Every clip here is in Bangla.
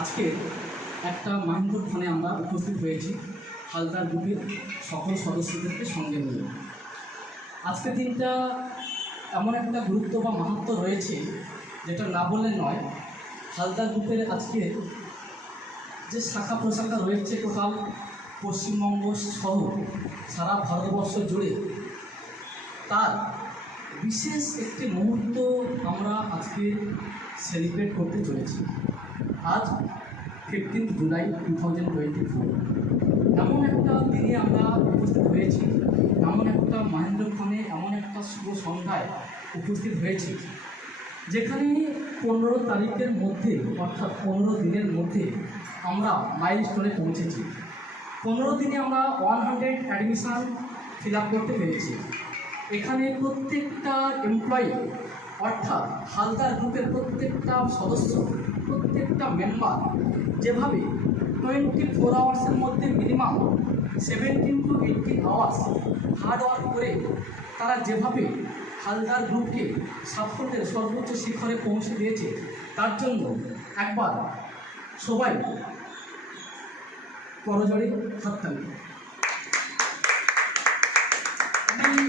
আজকে একটা মাহেন্দ্রক্ষণে আমরা উপস্থিত হয়েছি হালদার গ্রুপের সকল সদস্যদেরকে সঙ্গে নিয়ে। আজকের দিনটা এমন একটা গুরুত্ব বা মাহাত্ম্য রয়েছে যেটা না বললে নয়। হালদার গ্রুপের আজকে যে শাখা প্রশাখা রয়েছে টোটাল পশ্চিমবঙ্গ সহ সারা ভারতবর্ষ জুড়ে, তার বিশেষ একটি মুহূর্ত আমরা আজকে সেলিব্রেট করতে চলেছি। আজ 15 জুলাই 2024 এমন একটা দিনে আমরা উপস্থিত হয়েছি, এমন একটা মাহেন্দ্রক্ষণে, এমন একটা শুভ সন্ধ্যায় উপস্থিত হয়েছি যেখানে 15 তারিখের মধ্যে অর্থাৎ 15 দিনের মধ্যে আমরা মাইলস্টোনে পৌঁছেছি। 15 দিনে আমরা 100 অ্যাডমিশান ফিল আপ করতে পেরেছি। এখানে প্রত্যেকটা এমপ্লয়ি অর্থাৎ হালদার গ্রুপের প্রত্যেকটা সদস্য, প্রত্যেকটা মেম্বার যেভাবে 24 আওয়ার্সের মধ্যে minimum 17 to 18 hours hard work করে তারা যেভাবে হালদার গ্রুপকে সাফল্যের সর্বোচ্চ শিখরে পৌঁছে দিয়েছে, তার জন্য একবার সবাই করজোড়ে হাততালি। আমি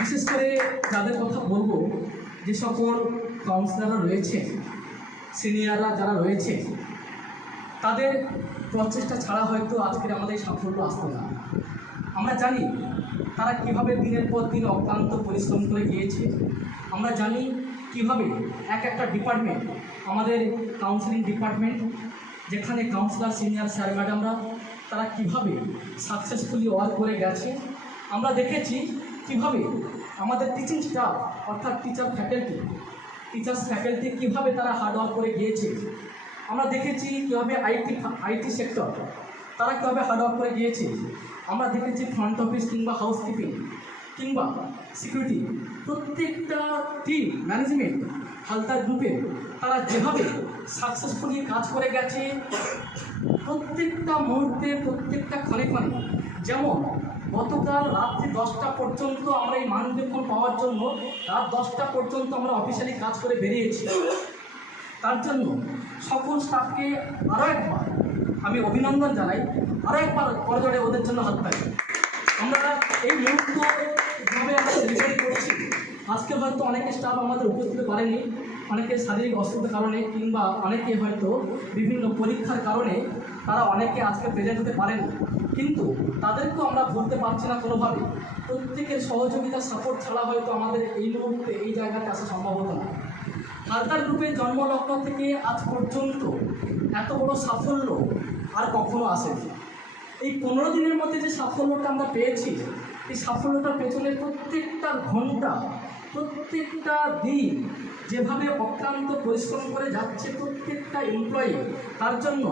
বিশেষ করে যাদের কথা বলবো, যে সকল কাউন্সিলররা রয়েছে, সিনিয়ররা যারা রয়েছে, তাদের প্রচেষ্টা ছাড়া হয়তো আজকের আমাদের সাফল্য আসতো না। আমরা জানি তারা কীভাবে দিনের পর দিন অক্লান্ত পরিশ্রম করে গিয়েছে। আমরা জানি কীভাবে একটা ডিপার্টমেন্ট, আমাদের কাউন্সিলিং ডিপার্টমেন্ট, যেখানে কাউন্সিলর সিনিয়র স্যার ম্যাডামরা তারা কীভাবে সাকসেসফুলি ওয়ার্ক করে গেছে। আমরা দেখেছি কীভাবে আমাদের টিচিং স্টাফ অর্থাৎ টিচার্স ফ্যাকাল্টি কীভাবে তারা হার্ডওয়ার্ক করে গিয়েছে। আমরা দেখেছি কীভাবে আইটি সেক্টর তারা কীভাবে হার্ডওয়ার্ক করে গিয়েছে। আমরা দেখেছি ফ্রন্ট অফিস কিংবা হাউসকিপিং কিংবা সিকিউরিটি, প্রত্যেকটা টিম ম্যানেজমেন্ট হালদার গ্রুপে তারা যেভাবে সাকসেসফুলি কাজ করে গেছে। প্রত্যেকটা মুহূর্তে, প্রত্যেকটা ক্ষণে ক্ষণে, যেমন গতকাল রাত্রি 10টা পর্যন্ত আমরা এই মানবেক্ষণ পাওয়ার জন্য রাত 10টা পর্যন্ত আমরা অফিসিয়ালি কাজ করে বেরিয়েছি। তার জন্য সকল স্টাফকে আরও একবার আমি অভিনন্দন জানাই, আরও একবার করজোড়ে ওদের জন্য হাত পাই। আমরা এই মুহূর্ত যেভাবে আমরা সেলিব্রেট করছি, আজকে হয়তো অনেকে স্টাফ আমাদের উপস্থিত পারেনি, অনেকে শারীরিক অসুবিধার কারণে কিংবা অনেকে হয়তো বিভিন্ন পরীক্ষার কারণে তারা অনেকে আজকে প্রেজেন্ট হতে পারেনি, কিন্তু তাদেরকেও আমরা ভুলতে পারছি না কোনোভাবে। প্রত্যেকের সহযোগিতা সাপোর্ট ছাড়া হয়তো আমাদের এই মুহূর্তে এই জায়গাতে আসা সম্ভব হতো না। হালদার গ্রুপের জন্মলগ্ন থেকে আজ পর্যন্ত এত বড় সাফল্য আর কখনো আসেনি। এই 15 দিনের মধ্যে যে সাফল্যটা আমরা পেয়েছি, এই সাফল্যটার পেছনে প্রত্যেকটা ঘন্টা, প্রত্যেকটা দিন যেভাবে অক্লান্ত পরিশ্রম করে যাচ্ছে প্রত্যেকটা এমপ্লয়ি, তার জন্য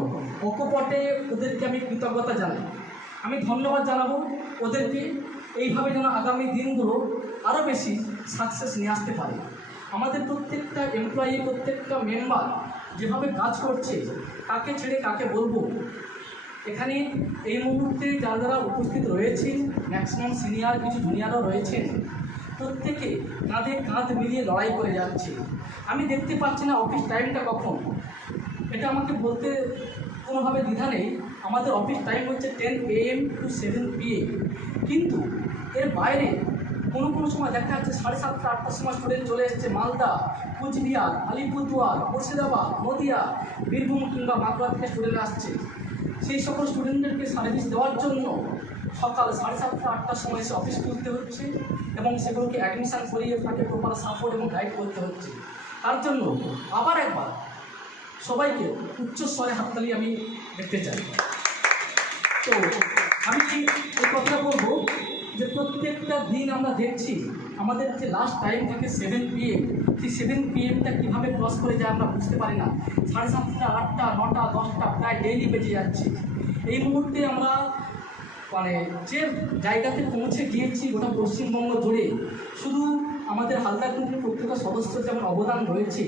অকপটে ওদেরকে আমি কৃতজ্ঞতা জানাই। আমি ধন্যবাদ জানাবো ওদেরকে। এইভাবে যেন আগামী দিনগুলো আরও বেশি সাকসেস নিয়ে আসতে পারে। আমাদের প্রত্যেকটা এমপ্লয়ি, প্রত্যেকটা মেম্বার যেভাবে কাজ করছে, কাকে ছেড়ে কাকে বলবো। এখানে এই মুহূর্তে যারা যারা উপস্থিত রয়েছেন, ম্যাক্সিমাম সিনিয়র, কিছু জুনিয়রও রয়েছেন, প্রত্যেকে কাঁধে কাঁধ মিলিয়ে লড়াই করে যাচ্ছে। আমি দেখতে পাচ্ছি না অফিস টাইমটা কখন, এটা আমাকে বলতে কোনোভাবে দ্বিধা নেই। আমাদের অফিস টাইম হচ্ছে 10 AM to 7 PM, কিন্তু এর বাইরে কোনো সময় দেখা যাচ্ছে 7:30 8টার সময় স্টুডেন্ট চলে এসছে মালদা, কুচবিহার, আলিপুরদুয়ার, মুর্শিদাবাদ, নদিয়া, বীরভূম কিংবা বাঁকুড়া থেকে স্টুডেন্ট আসছে। সেই সকল স্টুডেন্টদেরকে সার্ভিস দেওয়ার জন্য সকাল 7:30 8টার সময় এসে অফিস খুলতে হচ্ছে এবং সেগুলোকে অ্যাডমিশান করিয়ে তাকে প্রপার সাপোর্ট এবং গাইড করতে হচ্ছে। তার জন্য আবার একবার সবাইকে উচ্চস্বরে হাততালি আমি দেখতে চাই। তো আমি এই কথা বলবো যে প্রত্যেকটা দিন আমরা দেখছি আমাদের যে লাস্ট টাইম থাকে 7 PM, সেই 7 PMটা কীভাবে ক্রস করে যায় আমরা বুঝতে পারি না। 7:30 8টা 9টা 10টা প্রায় ডেইলি বেজে যাচ্ছে। এই মুহূর্তে আমরা যে জায়গাতে পৌঁছে গিয়েছি গোটা পশ্চিমবঙ্গ জুড়ে, শুধু আমাদের হালদার গ্রুপের প্রত্যেকটা সদস্য যেমন অবদান রয়েছে,